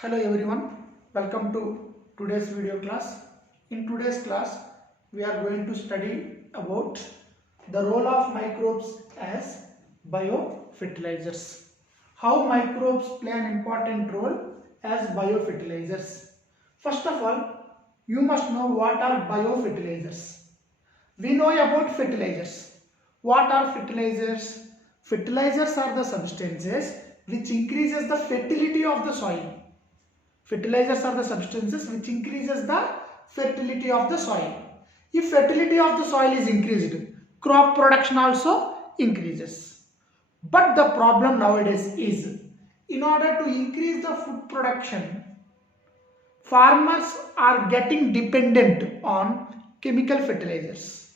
Hello everyone, welcome to today's video class. In today's class, we are going to study about the role of microbes as biofertilizers. How microbes play an important role as biofertilizers. First of all, you must know what are biofertilizers. We know about fertilizers. What are fertilizers? Fertilizers are the substances which increases the fertility of the soil. Fertilizers are the substances which increases the fertility of the soil. If fertility of the soil is increased, crop production also increases. But the problem nowadays is, in order to increase the food production, farmers are getting dependent on chemical fertilizers.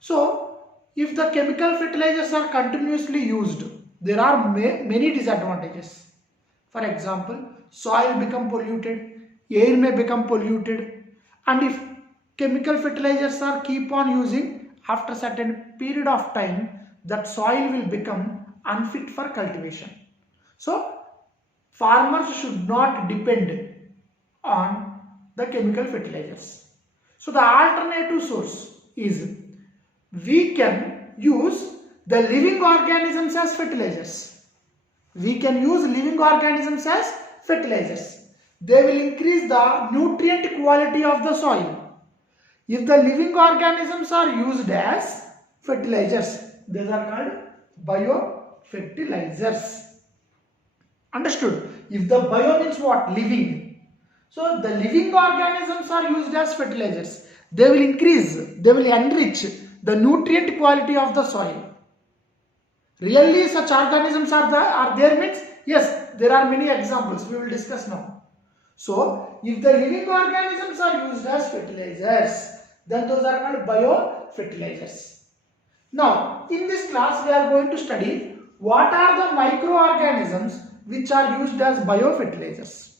So, if the chemical fertilizers are continuously used, there are many disadvantages. For example, soil become polluted, air may become polluted, and if chemical fertilizers are keep on using, after certain period of time, that soil will become unfit for cultivation. So, farmers should not depend on the chemical fertilizers. So, the alternative source is we can use the living organisms as fertilizers. We can use living organisms as fertilizers. They will increase the nutrient quality of the soil. If the living organisms are used as fertilizers, these are called biofertilizers. Understood? If the bio means what? Living. So the living organisms are used as fertilizers. They will increase, they will enrich the nutrient quality of the soil. Really such organisms are there means, yes, there are many examples we will discuss now. So if the living organisms are used as fertilizers, then those are called biofertilizers. Now in this class we are going to study what are the microorganisms which are used as biofertilizers.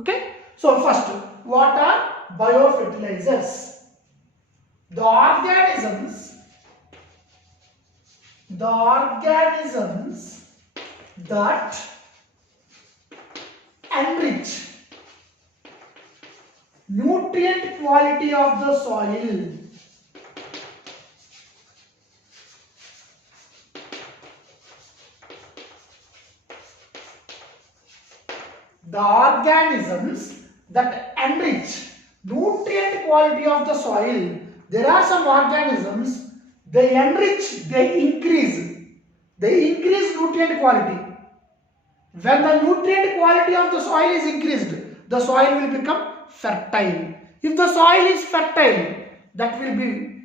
Okay, so first, what are biofertilizers? The organisms that enrich nutrient quality of the soil. The organisms that enrich nutrient quality of the soil. There are some organisms, they enrich, they increase nutrient quality. When the nutrient quality of the soil is increased, the soil will become fertile. If the soil is fertile, that will be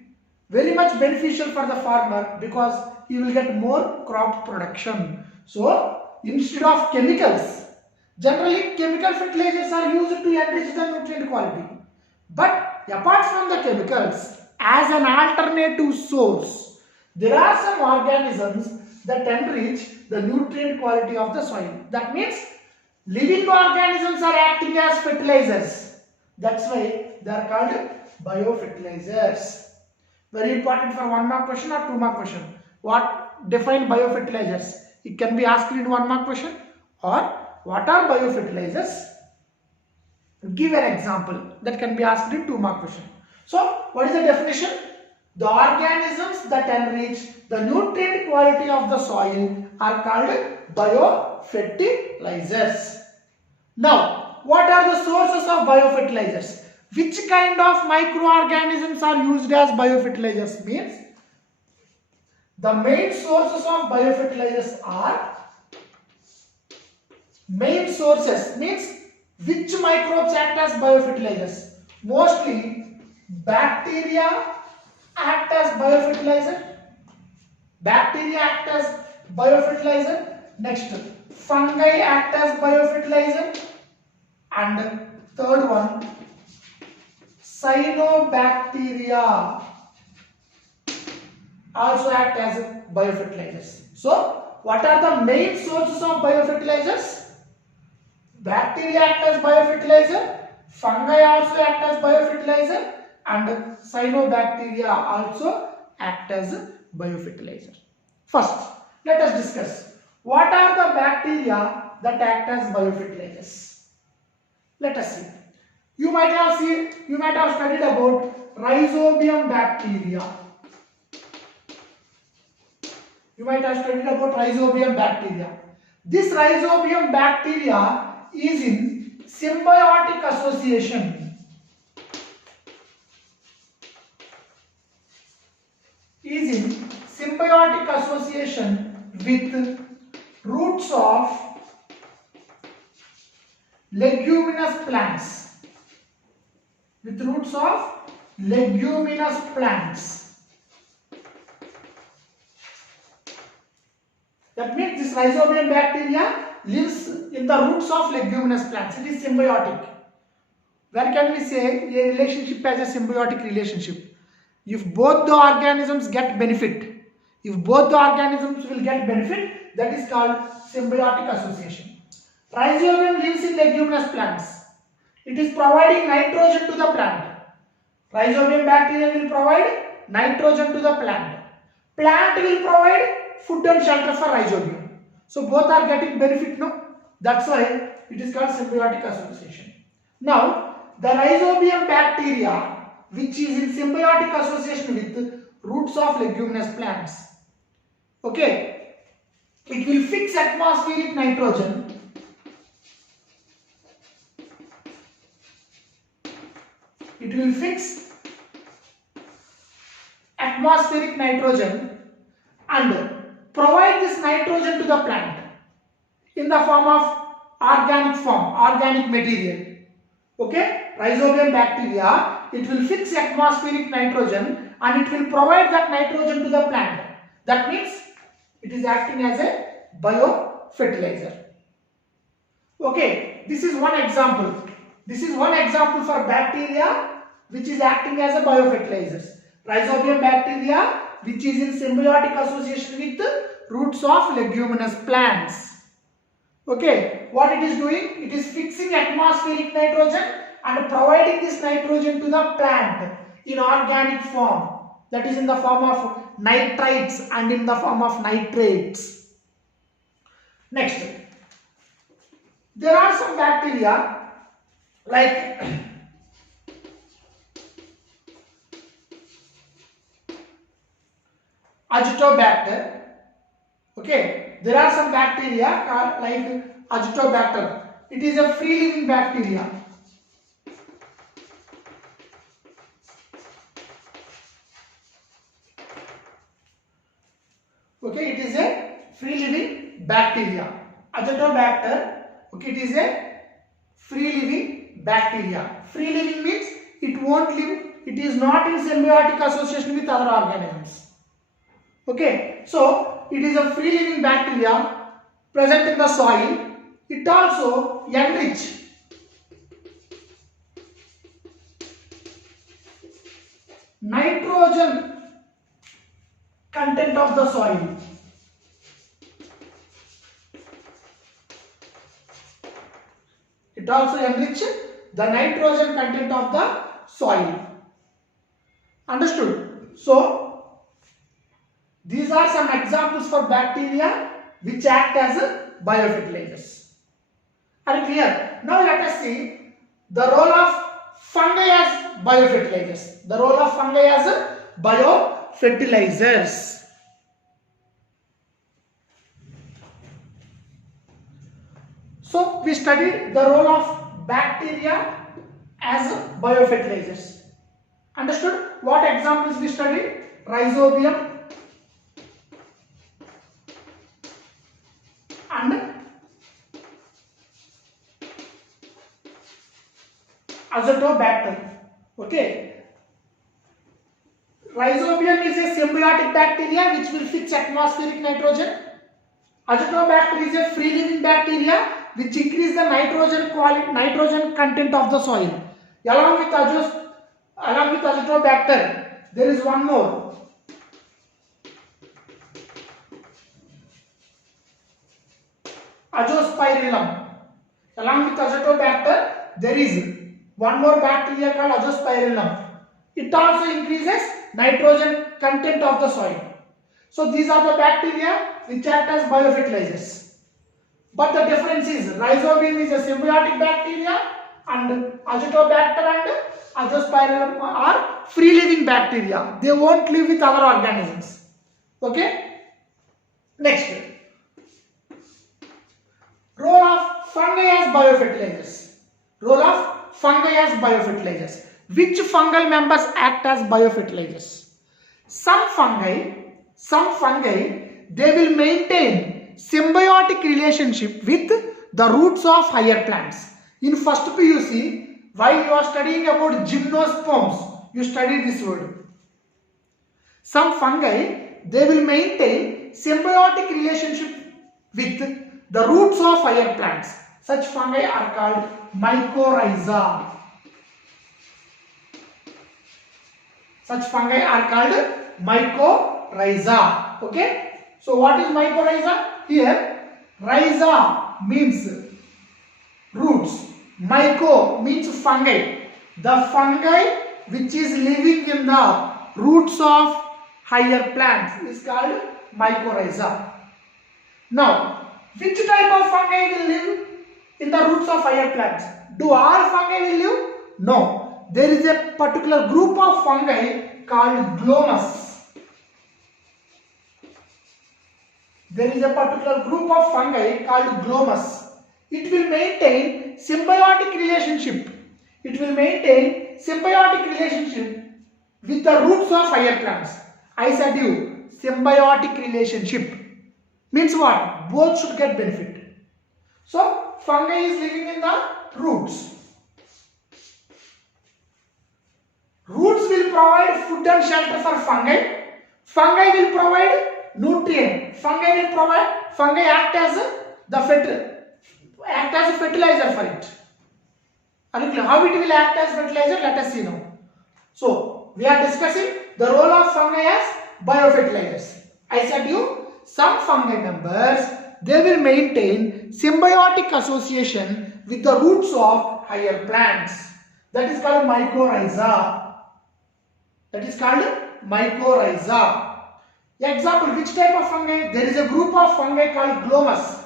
very much beneficial for the farmer because he will get more crop production. So, instead of chemicals, generally chemical fertilizers are used to enrich the nutrient quality. But apart from the chemicals, as an alternative source, there are some organisms that enrich the nutrient quality of the soil. That means living organisms are acting as fertilizers. That's why they are called biofertilizers. Very important for 1 mark question or 2 mark question. What define biofertilizers? It can be asked in 1 mark question. Or what are biofertilizers? Give an example that can be asked in 2 mark question. So what is the definition? The organisms that enrich the nutrient quality of the soil are called biofertilizers. Now, what are the sources of biofertilizers? Which kind of microorganisms are used as biofertilizers? Means the main sources of biofertilizers are main sources means which microbes act as biofertilizers? Mostly bacteria act as biofertilizer. Bacteria act as biofertilizer. Next, fungi act as biofertilizer. And third one, cyanobacteria also act as biofertilizers. So, what are the main sources of biofertilizers? Bacteria act as biofertilizer, fungi also act as biofertilizer, and cyanobacteria also act as biofertilizer. First, let us discuss What are the bacteria that act as biofertilizers? Let us see. You might have studied about rhizobium bacteria. You might have studied about rhizobium bacteria. This rhizobium bacteria is in symbiotic association. With roots of leguminous plants. That means this rhizobium bacteria lives in the roots of leguminous plants. It is symbiotic. When can we say a relationship has a symbiotic relationship? If both the organisms get benefit. If both the organisms will get benefit, that is called symbiotic association. Rhizobium lives in leguminous plants. It is providing nitrogen to the plant. Rhizobium bacteria will provide nitrogen to the plant. Plant will provide food and shelter for rhizobium. So both are getting benefit, no? That's why it is called symbiotic association. Now, the rhizobium bacteria, which is in symbiotic association with roots of leguminous plants, okay, it will fix atmospheric nitrogen. It will fix atmospheric nitrogen and provide this nitrogen to the plant in the form of organic material. Okay, rhizobium bacteria, it will fix atmospheric nitrogen and it will provide that nitrogen to the plant. That means it is acting as a biofertilizer. Okay, this is one example. This is one example for bacteria which is acting as a biofertilizers. Rhizobium bacteria which is in symbiotic association with the roots of leguminous plants. Okay, what it is doing? It is fixing atmospheric nitrogen and providing this nitrogen to the plant in organic form. That is in the form of nitrites and in the form of nitrates. Next, there are some bacteria like Azotobacter. Okay, there are some bacteria like Azotobacter. It is a free living bacteria. Okay, it is a free living bacteria. Azotobacter, okay, it is a free living bacteria. Free living means it won't live, it is not in symbiotic association with other organisms. Okay, so it is a free living bacteria present in the soil. It also enrich nitrogen content of the soil. It also enrich the nitrogen content of the soil. Understood? So these are some examples for bacteria which act as biofertilizers. Are you clear? Now let us see the role of fungi as biofertilizers. The role of fungi as biofertilizers. So we studied the role of bacteria as biofertilizers. Understood? What examples we studied? Rhizobium and Azotobacter. Okay. Rhizobium is a symbiotic bacteria which will fix atmospheric nitrogen. Azotobacter is a free living bacteria which increase the nitrogen content of the soil. Along with Azotobacter, there is one more. Azospirillum. Along with Azotobacter, there is one more bacteria called Azospirillum. It also increases nitrogen content of the soil. So these are the bacteria which act as biofertilizers. But the difference is Rhizobin is a symbiotic bacteria and Azotobacter and Azospirillum are free living bacteria. They won't live with other organisms. Okay? Next. Role of fungi as biofertilizers. Role of fungi as biofertilizers. Which fungal members act as biofertilizers? Some fungi, they will maintain symbiotic relationship with the roots of higher plants. In first PUC, while you are studying about gymnosperms, you study this word. Some fungi, they will maintain symbiotic relationship with the roots of higher plants. Such fungi are called mycorrhiza. Such fungi are called mycorrhiza. Okay? So what is mycorrhiza? Here, rhiza means roots. Myco means fungi. The fungi which is living in the roots of higher plants is called mycorrhiza. Now, which type of fungi will live in the roots of higher plants? Do all fungi will live? No. There is a particular group of fungi called glomus. There is a particular group of fungi called glomus. It will maintain symbiotic relationship. It will maintain symbiotic relationship with the roots of higher plants. I said you, symbiotic relationship means what? Both should get benefit. So, fungi is living in the roots. Roots will provide food and shelter for fungi. Fungi will provide nutrient. Fungi act as a fertilizer for it. How it will act as fertilizer? Let us see now. So, we are discussing the role of fungi as biofertilizers. I said you, some fungi members, they will maintain symbiotic association with the roots of higher plants. That is called mycorrhiza. Example, which type of fungi? There is a group of fungi called glomus.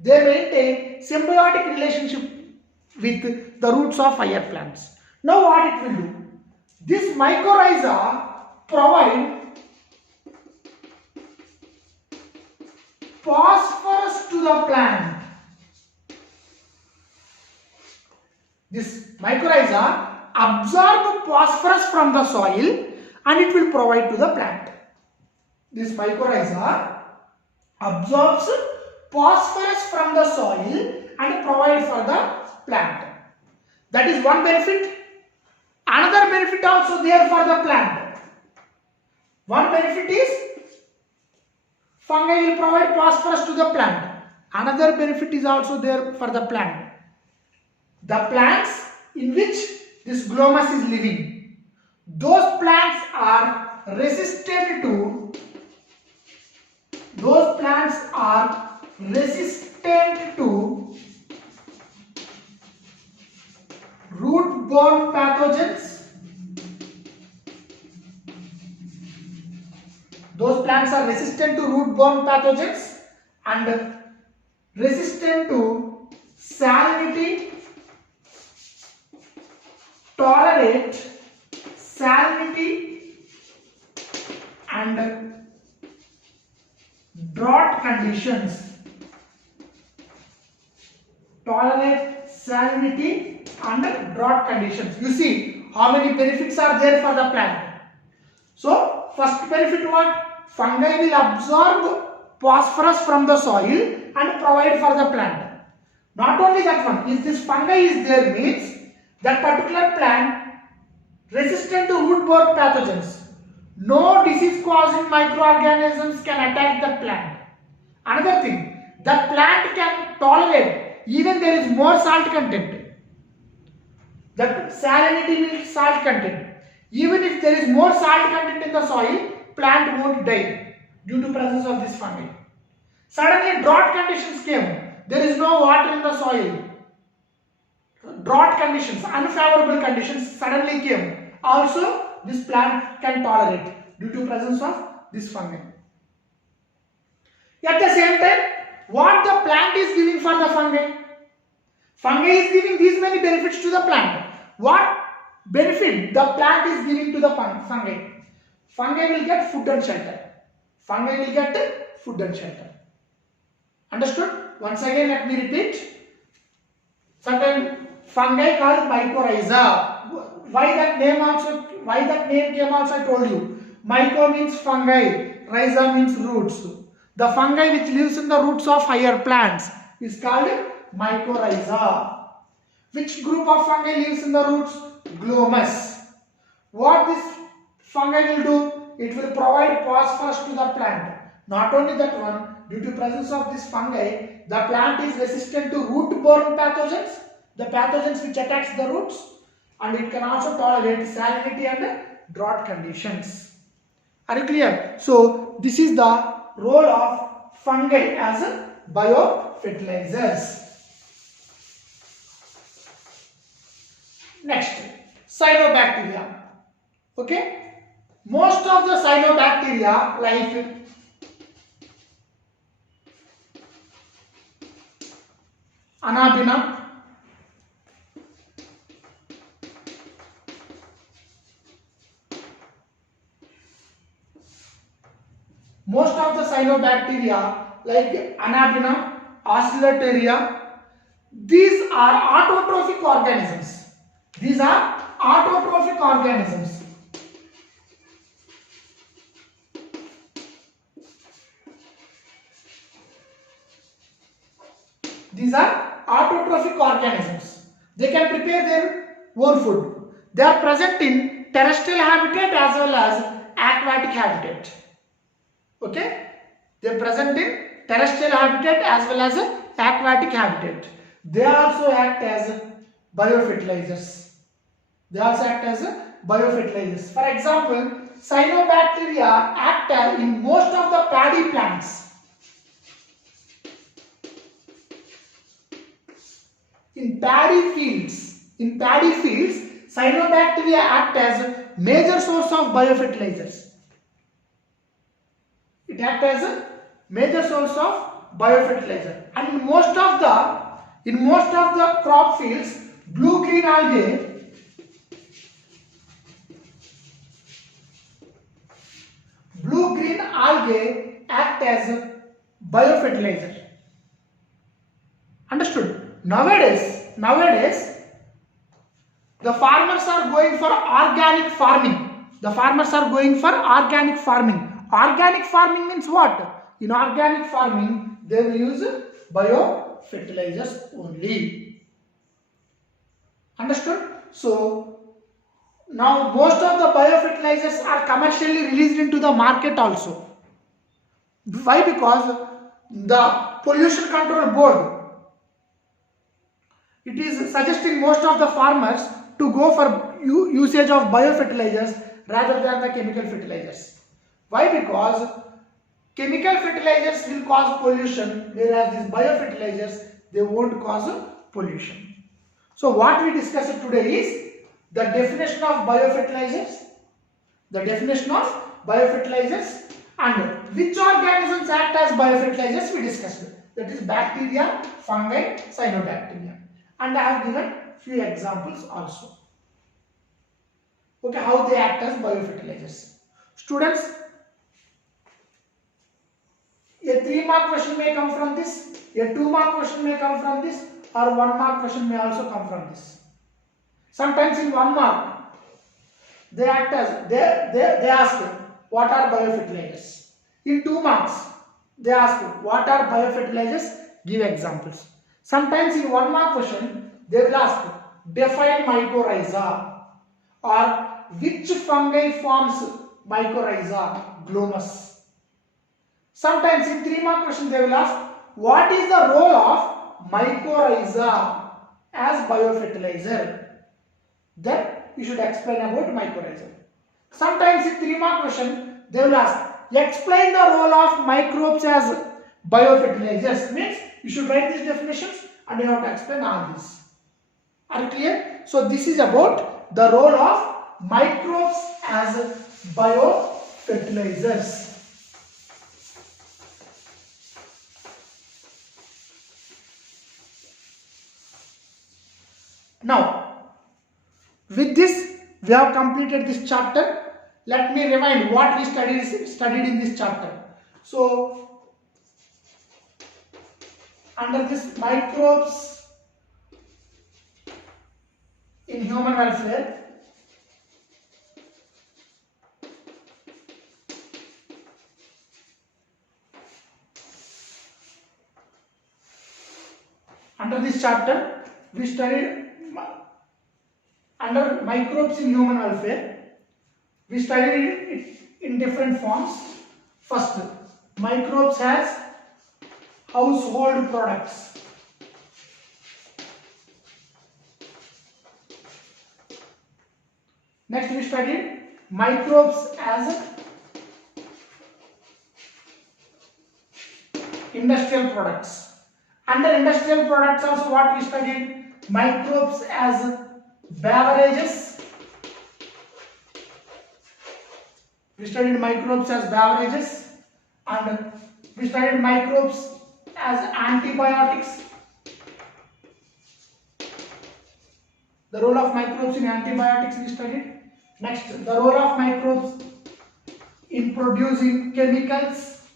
They maintain symbiotic relationship with the roots of higher plants. Now what it will do? This mycorrhiza provide phosphorus to the plant. This mycorrhiza absorb phosphorus from the soil and it will provide to the plant. This mycorrhiza absorbs phosphorus from the soil and provide for the plant. That is one benefit. Another benefit also there for the plant. One benefit is fungi will provide phosphorus to the plant. Another benefit is also there for the plant. The plants in which this glomus is living, those plants are resistant to root-borne pathogens. Those plants are resistant to root-borne pathogens and resistant to salinity, tolerate salinity and drought conditions. Tolerate salinity and drought conditions. You see how many benefits are there for the plant. So first benefit what? Fungi will absorb phosphorus from the soil and provide for the plant. Not only that one, if this fungi is there means that particular plant resistant to root-borne pathogens. No disease-causing microorganisms can attack the plant. Another thing, the plant can tolerate even there is more salt content. That salinity means salt content. Even if there is more salt content in the soil, plant won't die due to presence of this fungi. Suddenly drought conditions came. There is no water in the soil. Drought conditions, unfavorable conditions suddenly came. Also, this plant can tolerate due to presence of this fungi. At the same time, what the plant is giving for the fungi? Fungi is giving these many benefits to the plant. What benefit the plant is giving to the fungi? Fungi will get food and shelter. Fungi will get food and shelter. Understood? Once again, let me repeat. Sometimes fungi called mycorrhiza. Why that name came also I told you. Myco means fungi, rhiza means roots. The fungi which lives in the roots of higher plants is called mycorrhiza. Which group of fungi lives in the roots? Glomus. What this fungi will do? It will provide phosphorus to the plant. Not only that one, due to presence of this fungi, the plant is resistant to root-borne pathogens, the pathogens which attacks the roots, and it can also tolerate salinity and drought conditions. Are you clear? So this is the role of fungi as biofertilizers. Next, cyanobacteria. Okay? Most of the cyanobacteria like Anabaena, most of the cyanobacteria like Anabaena, Oscillatoria, these are autotrophic organisms. These are autotrophic organisms. These are autotrophic organisms. They can prepare their own food. They are present in terrestrial habitat as well as aquatic habitat. Okay? They are present in terrestrial habitat as well as aquatic habitat. They also act as biofertilizers. For example, cyanobacteria act in most of the paddy plants. In paddy fields, cyanobacteria act as major source of biofertilizers. It acts as a major source of biofertilizer. And in most of the crop fields, blue-green algae act as a biofertilizer. Understood? Nowadays, the farmers are going for organic farming. Organic farming means what? In organic farming, they will use biofertilizers only. Understood? So, now most of the biofertilizers are commercially released into the market also. Why? Because the Pollution Control Board, it is suggesting most of the farmers to go for usage of biofertilizers rather than the chemical fertilizers. Why? Because chemical fertilizers will cause pollution, whereas these biofertilizers, they won't cause pollution. So what we discussed today is the definition of biofertilizers, and which organisms act as biofertilizers we discussed. That is bacteria, fungi, cyanobacteria. And I have given few examples also. Okay, how they act as biofertilizers. Students, a 3-mark question may come from this, a 2-mark question may come from this, or 1-mark question may also come from this. Sometimes in 1 mark, they act as, they ask what are biofertilizers. In 2 marks, they ask what are biofertilizers, give examples. Sometimes in 1 mark question, they will ask define mycorrhiza, or which fungi forms mycorrhiza, glomus. Sometimes in 3-mark question, they will ask what is the role of mycorrhiza as biofertilizer. Then you should explain about mycorrhiza. Sometimes in 3-mark question, they will ask explain the role of microbes as biofertilizers. Means you should write these definitions and you have to explain all this. Are you clear? So this is about the role of microbes as biofertilizers. Now, with this, we have completed this chapter. Let me remind what we studied in this chapter. So, under this microbes in human welfare, under this chapter, we studied under microbes in human welfare. We studied it in different forms. First, microbes as household products. Next, we studied microbes as industrial products. Under industrial products also what we studied? Microbes as beverages. We studied microbes as beverages, and we studied microbes as antibiotics. The role of microbes in antibiotics we studied. Next, the role of microbes in producing chemicals,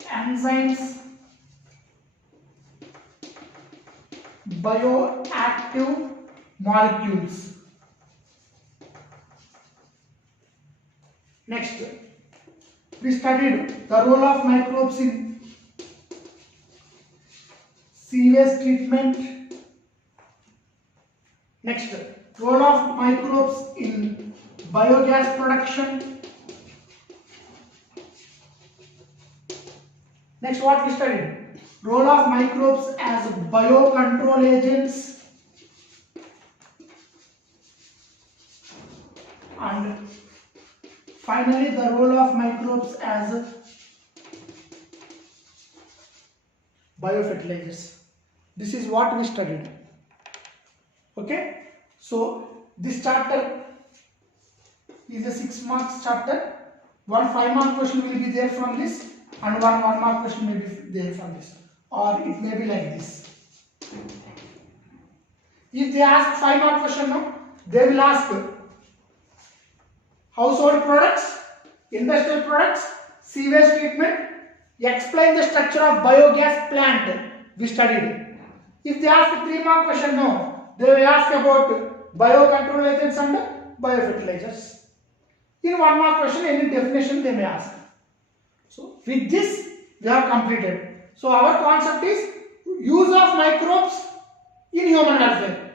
enzymes, bioactive molecules. Next, we studied the role of microbes in sewage treatment. Next, role of microbes in biogas production. Next, what we studied? Role of microbes as biocontrol agents. And finally, the role of microbes as biofertilizers. This is what we studied. Okay, so this chapter is a 6 marks chapter. One 5 mark question will be there from this, and one mark question may be there from this, or it may be like this. If they ask 5 mark question, no, they will ask household products, industrial products, sewage treatment, explain the structure of biogas plant we studied. If they ask 3 mark question, no, they will ask about biocontrol agents and biofertilizers. In 1 mark question, any definition they may ask. So with this we have completed. So our concept is use of microbes in human welfare.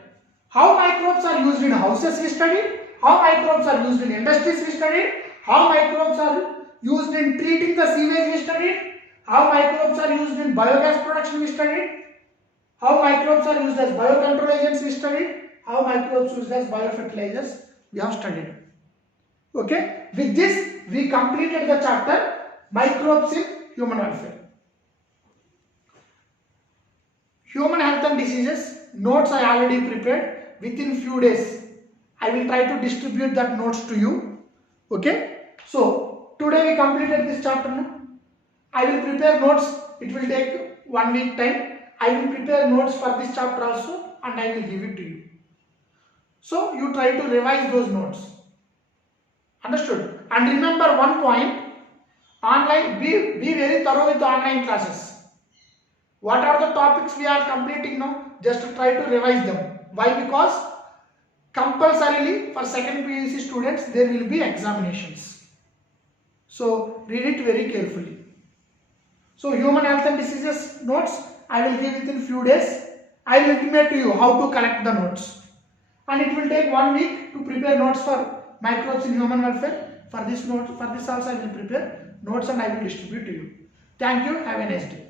How microbes are used in houses we studied, how microbes are used in industries we studied, how microbes are used in treating the sewage we studied, how microbes are used in biogas production we studied, how microbes are used as biocontrol agents we studied, how microbes used as biofertilizers we have studied. Okay, with this we completed the chapter microbes in human welfare. Human health and diseases notes I already prepared. Within few days I will try to distribute that notes to you. Okay, so today we completed this chapter now. I will prepare notes. It will take 1 week time. I will prepare notes for this chapter also, and I will give it to you. So you try to revise those notes. Understood? And remember one point, online, be very thorough with the online classes. What are the topics we are completing now? Just to try to revise them. Why? Because compulsorily for second PUC students there will be examinations. So read it very carefully. So human health and diseases notes I will give within few days. I will intimate to you how to collect the notes. And it will take 1 week to prepare notes for microbes in human welfare. For this also I will prepare notes and I will distribute to you. Thank you. Have a nice day.